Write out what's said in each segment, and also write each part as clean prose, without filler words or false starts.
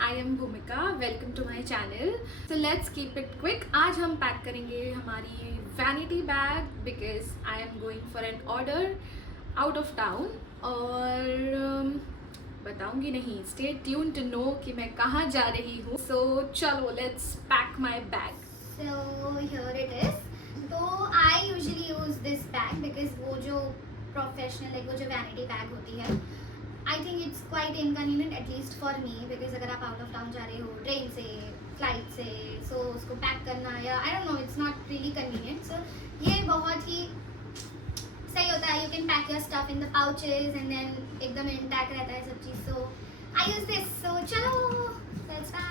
I am Bhumika, welcome to my channel. So let's keep it quick. आज हम pack करेंगे हमारी vanity bag because I am going for an order out of town. और बताऊंगी नहीं, stay tune to know कि मैं कहाँ जा रही हूँ। सो चलो let's pack my bag. So here it is. तो I usually use this bag because वो जो professional like वो जो vanity bag होती है, I think it's quite inconvenient at least for me because अगर आप out of town जा रहे हो ट्रेन से फ्लाइट से so उसको पैक करना या I don't know it's not really convenient. So ये बहुत ही सही होता है. You can pack your stuff in the pouches and then एकदम intact रहता है सब चीज़. So I use this. So चलो let's pack.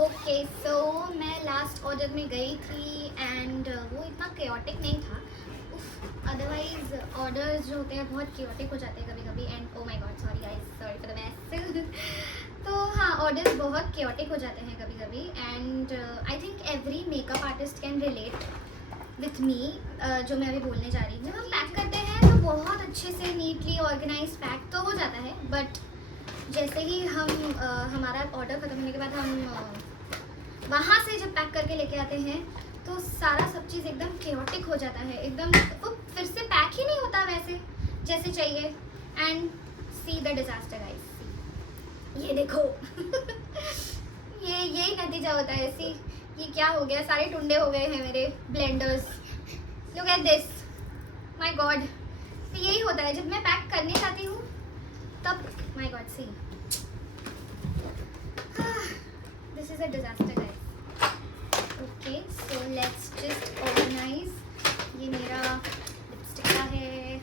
ओके सो मैं लास्ट ऑर्डर में गई थी एंड वो इतना केओटिक नहीं था. अदरवाइज ऑर्डर्स जो होते हैं बहुत केओटिक हो जाते हैं कभी कभी. And oh my God sorry guys, sorry for the mess. तो हाँ, ऑर्डर्स बहुत केओटिक हो जाते हैं कभी कभी. And I think every makeup artist can relate with me. जो मैं अभी बोलने जा रही हूँ, जब हम पैक करते हैं तो बहुत अच्छे से नीटली ऑर्गेनाइज पैक तो हो जाता है, बट जैसे ही हम हमारा ऑर्डर ख़त्म होने के बाद हम वहाँ से जब पैक करके लेके आते हैं तो सारा सब चीज़ एकदम केओटिक हो जाता है. एकदम वो फिर से पैक ही नहीं होता वैसे जैसे चाहिए. And see the disaster guys, ये देखो. यही नतीजा होता है. सी ये क्या हो गया, सारे टुंडे हो गए हैं मेरे blenders. Look at this, my God. तो यही होता है जब मैं पैक करने जाती हूँ तब. My God see, this is a disaster guys. Okay so let's just organise. ये मेरा लिपस्टिक का है,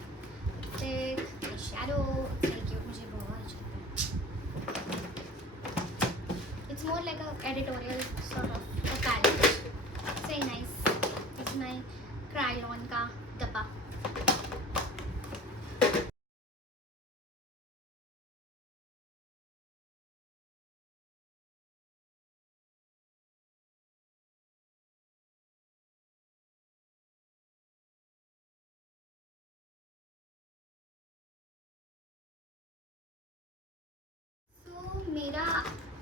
लिपस्टिक शैडो. क्यूट, मुझे बहुत अच्छा लगता है. It's more like a editorial sort of a palette. Very nice. It's my crayon का डब्बा. मेरा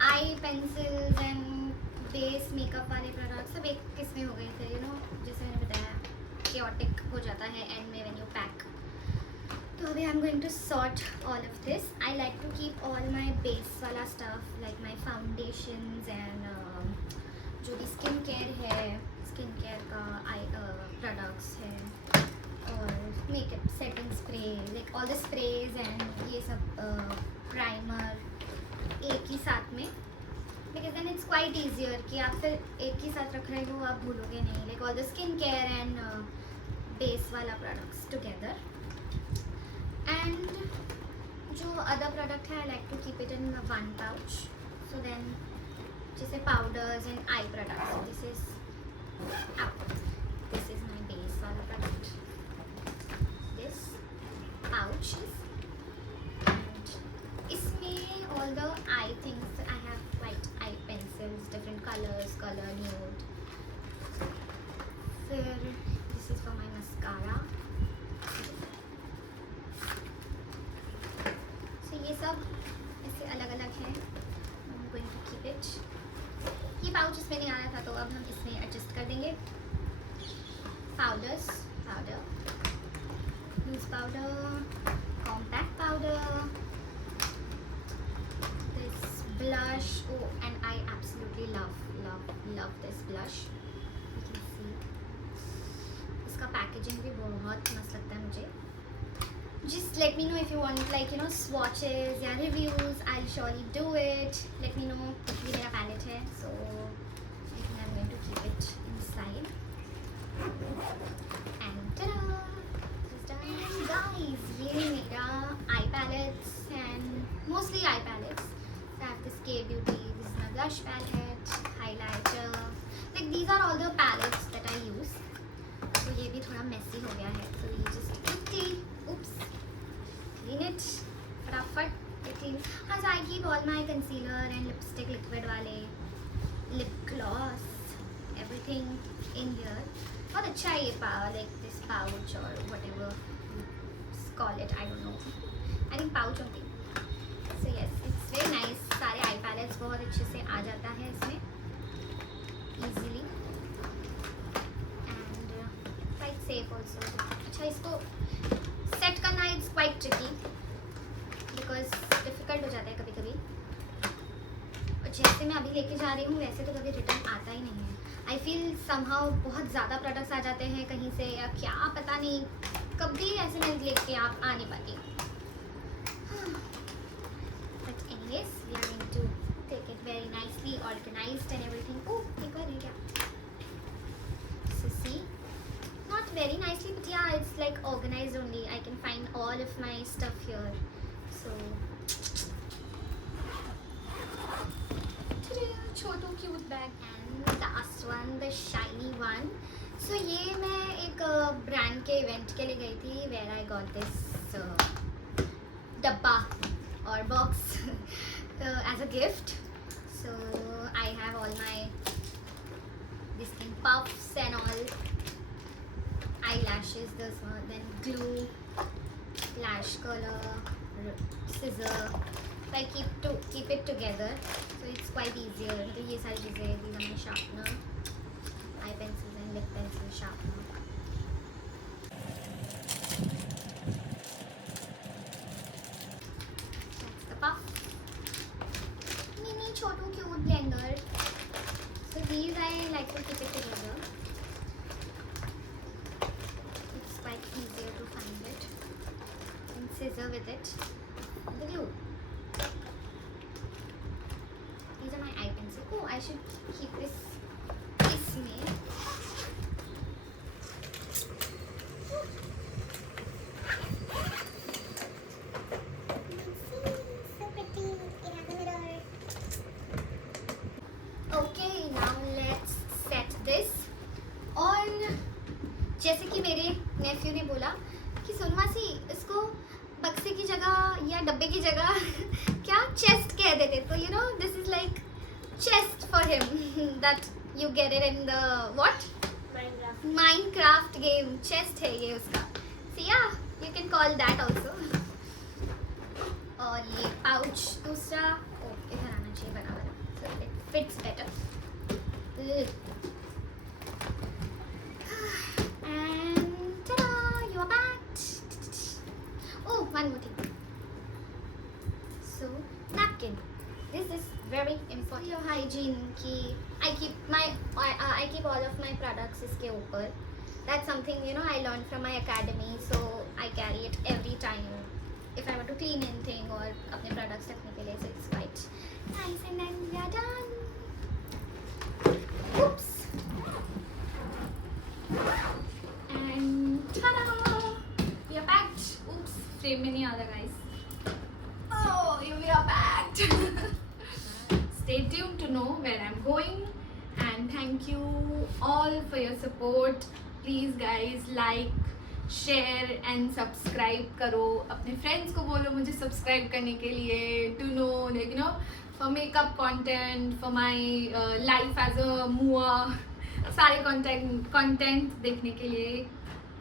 eye pencils and base makeup वाले प्रोडक्ट्स सब एक किस्में हो गए थे. जैसे मैंने बताया केओटिक हो जाता है एंड में व्हेन यू पैक. तो अभी I am going to sort all of this. I like to keep all my base वाला stuff like my foundations and जो भी स्किन केयर है, स्किन केयर का आई प्रोडक्ट्स है और makeup setting spray, like all the sprays and ये सब primer एक ही साथ में. Because then it's quite easier कि आप फिर एक ही साथ रख रहे हो, आप भूलोगे नहीं. Like all the skin care and base वाला प्रोडक्ट्स टुगेदर. एंड जो अदर प्रोडक्ट है I like to keep it in one pouch. So then जैसे powders and eye products, this is my base वाला प्रोडक्ट. दिस पाउच इसमें all the eye things. I have white eye pencils, different colors, color nude. फिर this is for my mascara. So ये सब ऐसे अलग अलग हैं. I'm going to keep it. ये पाउच इसमें नहीं आया था तो अब हम इसमें एडजस्ट कर देंगे. Powders, powder, loose powder, compact powder, blush. Oh, and I absolutely love this blush. You can see इसका पैकेजिंग भी बहुत मस्त लगता है मुझे. Just let me know if you want like swatches या reviews. I'll surely do it. Let me know. ये मेरा palette है so I think I'm going to keep it inside. And ta-da! It's done guys. ये मेरा eye palettes and mostly eye palettes. I have this K-Beauty, this is my blush palette, highlighter. Like these are all the palettes that I use. तो ये भी थोड़ा messy हो गया है. So you just quickly, oops, clean it. फटाफट clean. हाँ, so I keep all my concealer and lipstick liquid वाले, lip gloss, everything. everything in here. बहुत अच्छा है ये like this pouch or whatever you call it, I don't know. I think pouch only. So yes, it's very nice. सारे eye palettes बहुत अच्छे से आ जाता है इसमें easily and quite safe also. अच्छा, इसको set करना it's quite tricky because difficult हो जाता है कभी कभी. और जैसे मैं अभी लेके जा रही हूँ वैसे तो कभी रिटर्न आता ही नहीं है. आई फील समहाउ बहुत ज़्यादा प्रोडक्ट्स आ जाते हैं कहीं से या क्या पता नहीं, कभी ऐसे मैं लेके आप आ नहीं पाती. But anyways we are going to take it very nicely organized and everything. Oh एक बार क्या so see not very nicely but yeah it's like organized only. I can find all of my stuff here. So छोटू cute bag and last one the shiny one. So ये मैं एक ब्रांड के इवेंट के लिए गई थी वेयर आई गॉट दिस डब्बा और box as a gift. So I have all my this thing puffs and all, eyelashes, this one, then glue, lash color, scissor. So I keep it together, so it's quite easier. मतलब ये सारी चीज़ें, these are my sharpener, eye pencils and lip pencil sharpener. That's the puff. Mini Chhotu cute blender. So these I like to keep it together. It's quite easier to find it. And scissor with it. And the glue. These are my eye pencil. Oh, I should keep this इसमें. So pretty. It has a mirror. Okay, now let's set this. और जैसे कि मेरे नेफ्यू ने बोला कि सोनू मासी इसको बक्से की जगह या डब्बे की जगह क्या चेस्ट कह देते, तो you know this is like chest for him that you get it in the what Minecraft game. Chest है ये उसका. सो या you can call that also. और ये पाउच दूसरा इधर आना चाहिए बराबर, so it fits better. And ta-da, you are back. Oh, one more thing. So, napkin. This is very important. Your hygiene की I keep all of my products इसके ऊपर. That's something you know I learned from my academy. So I carry it every time if I want to clean anything or अपने products रखने के लिए. So it's quite nice and then we are done. Oops. And ta-da! We are packed. Oops, frame में नहीं आ रहा guys. Oh, we are packed. Stay tuned to know where I'm going and thank you all for your support. Please guys like, share and subscribe करो. अपने friends को बोलो मुझे subscribe करने के लिए to know like you know for makeup content, for my life as a moa, सारे content देखने के लिए.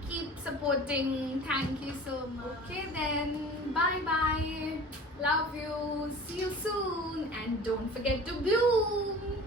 Keep supporting. Thank you so much. Okay then, bye bye. Love you. See you soon. And don't forget to bloom.